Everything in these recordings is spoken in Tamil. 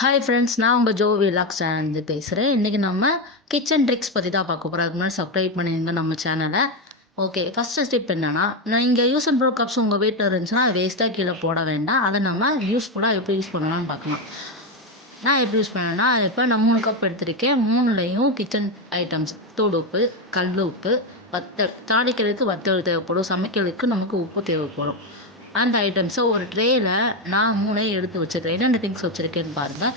ஹாய் ஃப்ரெண்ட்ஸ் நான் உங்கள் ஜோ விலாக்ஸ் சேனல் பேசுகிறேன் இன்றைக்கி நம்ம கிச்சன் ட்ரிக்ஸ் பற்றி தான் பார்க்க போகிறோம் அதுக்கு முன்னாடி சப்ஸ்கிரைப் பண்ணிடுங்க நம்ம சேனலை ஓகே ஃபஸ்ட்டு ஸ்டெப் என்னென்னா நான் இங்கே யூஸ் அண்ட் ப்ரோ கப்ஸ் உங்கள் வீட்டில் இருந்துச்சுன்னா வேஸ்ட்டாக கீழே போட வேண்டாம். அதை நம்ம யூஸ்ஃபுல்லாக எப்படி யூஸ் பண்ணலாம்னு பார்க்கலாம். நான் எப்படி யூஸ் பண்ணேன்னா இப்போ நான் மூணு கப் எடுத்திருக்கேன். மூணுலேயும் கிச்சன் ஐட்டம்ஸ் தூள் உப்பு கல் உப்பு வத்தல் தாளிக்கிறதுக்கு வத்தல் தேவைப்படும். சமைக்கிறதுக்கு நமக்கு உப்பு தேவைப்படும். அந்த ஐட்டம்ஸை ஒரு ட்ரேயில் நான் மூணே எடுத்து வச்சுருக்கேன் என்னென்ன திங்ஸ் வச்சுருக்கேன்னு பாருங்கள்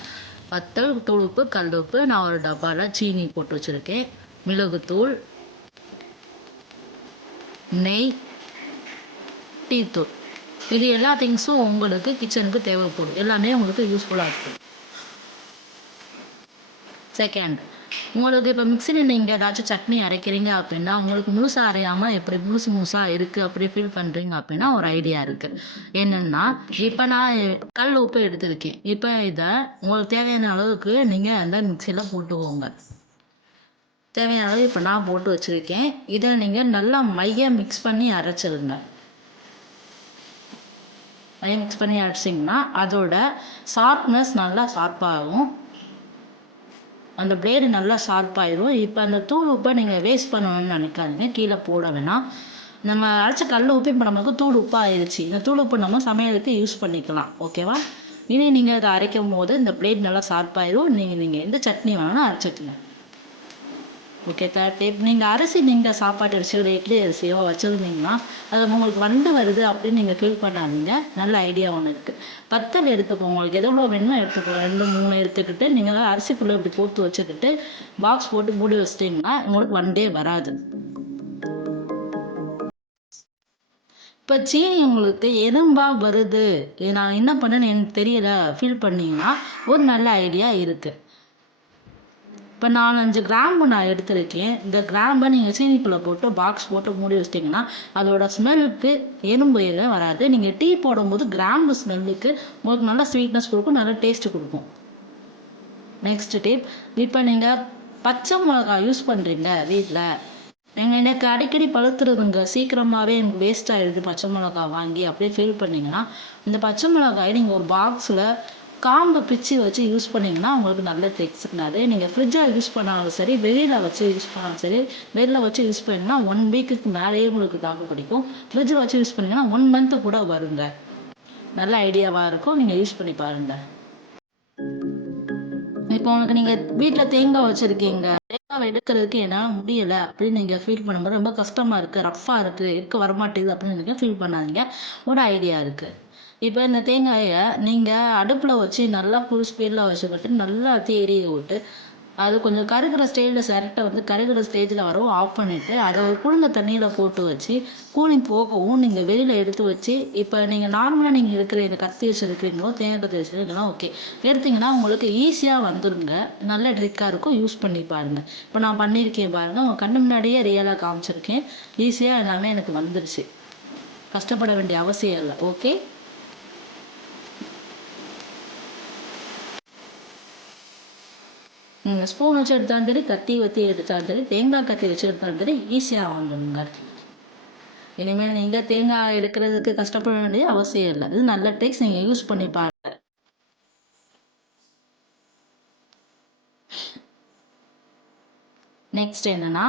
வத்தல் தூள் உப்பு கல் உப்பு நான் ஒரு டப்பாவில் சீனி போட்டு வச்சுருக்கேன். மிளகுத்தூள் நெய் டீத்தூள். இது எல்லா திங்ஸும் உங்களுக்கு கிச்சனுக்கு தேவைப்படும். எல்லாமே உங்களுக்கு யூஸ்ஃபுல்லாக இருக்கும். செகண்ட் உங்களுக்கு இப்போ மிக்சியில் நீங்கள் ஏதாச்சும் சட்னி அரைக்கிறீங்க அப்படின்னா உங்களுக்கு முழுசாக அரையாமல் எப்படி முழுசு முழுசாக இருக்குது அப்படி ஃபீல் பண்ணுறீங்க அப்படின்னா ஒரு ஐடியா இருக்குது என்னென்னா இப்போ நான் கல் உப்பு எடுத்திருக்கேன். இப்போ இதை உங்களுக்கு தேவையான அளவுக்கு நீங்கள் அந்த மிக்சியில் போட்டுக்கோங்க. தேவையான அளவு இப்போ நான் போட்டு வச்சுருக்கேன். இதை நீங்கள் நல்லா மைய மிக்ஸ் பண்ணி அரைச்சிருங்க. மைய மிக்ஸ் பண்ணி அரைச்சிங்கன்னா அதோட ஷார்ப்னஸ் நல்லா ஷார்ப்பாகும் அந்த பிளேடு நல்லா ஷார்ப்பாயிடும் இப்போ அந்த தூள் உப்பை நீங்கள் வேஸ்ட் பண்ணணும்னு நினைக்காதீங்க. கீழே போட வேணாம். நம்ம அரைச்ச கல் உப்பு இப்போ நமக்கு தூள் உப்பாக ஆயிடுச்சு இந்த தூள் உப்பு நம்ம சமையலுக்கு யூஸ் பண்ணிக்கலாம். ஓகேவா இனி நீங்கள் அதை அரைக்கும் போது இந்த பிளேட் நல்லா ஷார்ப்பாயிடும் நீங்கள் நீங்கள் எந்த சட்னி வேணாலும் அரைச்சிக்கலாம் ஓகே தேர்ட் இப்போ நீங்கள் அரிசி நீங்கள் சாப்பாட்டு அரிசியோ இட்லி அரிசியோ வச்சுருந்தீங்கன்னா அது உங்களுக்கு வண்டு வருது அப்படின்னு நீங்கள் ஃபீல் பண்ணாதீங்க. நல்ல ஐடியா ஒன்று இருக்குது பத்தல் எடுத்துக்கோங்க உங்களுக்கு எவ்வளோ வேணுமோ எடுத்துக்கோங்க ரெண்டு மூணு எடுத்துக்கிட்டு நீங்கள் அரிசிக்குள்ளே இப்படி போட்டு வச்சுக்கிட்டு பாக்ஸ் போட்டு மூடி வச்சிட்டிங்கன்னா உங்களுக்கு வண்டே வராது. இப்போ சீனி உங்களுக்கு எதும்பா வருது. நான் என்ன பண்ணேன்னு எனக்கு தெரியல. ஃபீல் பண்ணிங்கன்னா ஒரு நல்ல ஐடியா இருக்குது இப்போ நாலஞ்சு கிராம்பு நான் எடுத்திருக்கேன். இந்த கிராம்பை நீங்கள் சீனிக்குள்ளே போட்டு பாக்ஸ் போட்டு மூடி வச்சிட்டிங்கன்னா அதோட ஸ்மெல்லுக்கு எறும்பு எதுவும் வராது. நீங்கள் டீ போடும்போது கிராம்பு ஸ்மெல்லுக்கு உங்களுக்கு நல்லா ஸ்வீட்னஸ் கொடுக்கும் நல்லா டேஸ்ட்டு கொடுக்கும். நெக்ஸ்ட் டிப் இப்போ நீங்கள் பச்சை மிளகாய் யூஸ் பண்ணுறீங்க வீட்டில் நீங்கள் எனக்கு அடிக்கடி பழுத்துருதுங்க சீக்கிரமாகவே எனக்கு வேஸ்ட் ஆகிடுது பச்சை மிளகா வாங்கி அப்படியே ஃபீல் பண்ணிங்கன்னா இந்த பச்சை மிளகாயை நீங்கள் ஒரு பாக்ஸில் காம்பை பிச்சு வச்சு யூஸ் பண்ணிங்கன்னா உங்களுக்கு நல்ல டெக்ஸ்ட்னாரு நீங்கள் ஃப்ரிட்ஜில் யூஸ் பண்ணாலும் சரி வெளியில் வச்சு யூஸ் பண்ணாலும் சரி வெளியில் வச்சு யூஸ் பண்ணிங்கன்னா ஒன் வீக்குக்கு மேலேயே உங்களுக்கு தாக்கு பிடிக்கும். ஃப்ரிட்ஜில் வச்சு யூஸ் பண்ணிங்கன்னா ஒன் மந்த்து கூட வருங்க. நல்ல ஐடியாவாக இருக்கும். நீங்கள் யூஸ் பண்ணி பாருங்கள் இப்போ உனக்கு நீங்கள் வீட்டில் தேங்காய் வச்சுருக்கீங்க. தேங்காய் எடுக்கிறதுக்கு என்னால் முடியலை அப்படின்னு நீங்கள் ஃபீல் பண்ணும்போது ரொம்ப கஷ்டமாக இருக்குது ரஃப்பாக இருக்குது இருக்க வரமாட்டேங்குது அப்படின்னு நீங்கள் ஃபீல் பண்ணாதீங்க. ஒரு ஐடியா இருக்குது இப்போ இந்த தேங்காயை நீங்கள் அடுப்பில் வச்சு நல்லா ஃபுல் ஸ்பீடில் வச்சுக்கிட்டு நல்லா எரிய விட்டு அது கொஞ்சம் கருகிற ஸ்டேஜில் சிரட்ட வந்து கருகிற ஸ்டேஜில் வரவும் ஆஃப் பண்ணிவிட்டு அதை ஒரு குளிர்ந்த தண்ணியில் போட்டு வச்சு கூலிங் போகவும் நீங்கள் வெளியில் எடுத்து வச்சு இப்போ நீங்கள் நார்மலாக நீங்கள் இருக்கிற இந்த கத்தி வச்சு இருக்கிறீங்களோ தேங்காய் கத்தி வச்சுருக்கீங்களோ ஓகே எடுத்திங்கன்னா உங்களுக்கு ஈஸியாக வந்துடுங்க நல்ல ட்ரிக்காக இருக்கும். யூஸ் பண்ணி பாருங்கள் இப்போ நான் பண்ணியிருக்கேன் பாருங்கள் உங்கள் கண்ணு முன்னாடியே ரியலாக காமிச்சிருக்கேன். ஈஸியாக எல்லாமே எனக்கு வந்துடுச்சு கஷ்டப்பட வேண்டிய அவசியம் இல்லை. ஓகே ஸ்பூன் வச்சு எடுத்தாலும் சரி கத்தி வச்சு எடுத்தாலும் சரி தேங்காய் கத்தி வச்சு எடுத்தாலும் சரி ஈஸியாக வந்துடுங்க இனிமேல் நீங்கள் தேங்காய் எடுக்கிறதுக்கு கஷ்டப்பட வேண்டிய அவசியம் இல்லை. இது நல்ல டேக்ஸ் நீங்கள் யூஸ் பண்ணி பாருங்கள் நெக்ஸ்ட் என்னென்னா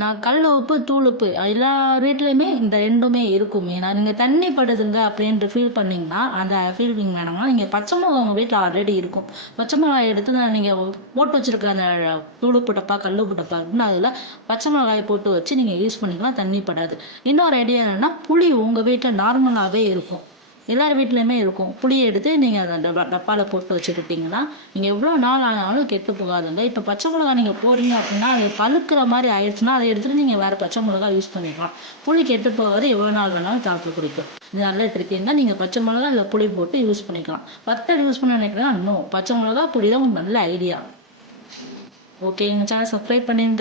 நான் கல் உப்பு தூள் உப்பு எல்லா வீட்லேயுமே இந்த ரெண்டுமே இருக்குமே. நான் நீங்கள் தண்ணி படுதுங்க அப்படின்ட்டு ஃபீல் பண்ணிங்கன்னா அந்த ஃபீலிங் வேணும்னா நீங்கள் பச்சை மிளகா உங்கள் வீட்டில் ஆல்ரெடி இருக்கும். பச்சை மிளகாய் எடுத்து நான் நீங்கள் போட்டு வச்சுருக்க அந்த தூள் உப்பு டப்பா கல் உப்பு டப்பா இருக்குன்னு அதில் பச்சை மிளகாயை போட்டு வச்சு நீங்கள் யூஸ் பண்ணிக்கலாம் தண்ணி படாது. இன்னொரு ஐடியா என்னென்னா புளி உங்கள் வீட்டில் நார்மலாகவே இருக்கும். எல்லார் வீட்லேயுமே இருக்கும். புளியை எடுத்து நீங்கள் அந்த டப்பாவில் போட்டு வச்சுக்கிட்டிங்கன்னா நீங்கள் எவ்வளோ நாள் ஆனாலும் கெட்டு போகாதுங்க. இப்போ பச்சை மிளகா நீங்கள் போடுறீங்க அப்படின்னா அது பழுக்கிற மாதிரி ஆயிடுச்சுன்னா அதை எடுத்துகிட்டு நீங்கள் வேறு பச்சை மிளகா யூஸ் பண்ணிக்கலாம். புளி கெட்டு போகாது எவ்வளோ நாள் வேணாலும் தாக்கு குடிக்கும் இது நல்ல ட்ரிக் நீங்கள் பச்சை மிளகா இல்லை புளி போட்டு யூஸ் பண்ணிக்கலாம். பத்தடி யூஸ் பண்ண நினைக்கிறேன் இன்னும் பச்சை மிளகா புளி தான் நல்ல ஐடியா ஓகே எங்கள் சேனல் சப்ஸ்கிரைப் பண்ணியிருந்தேன்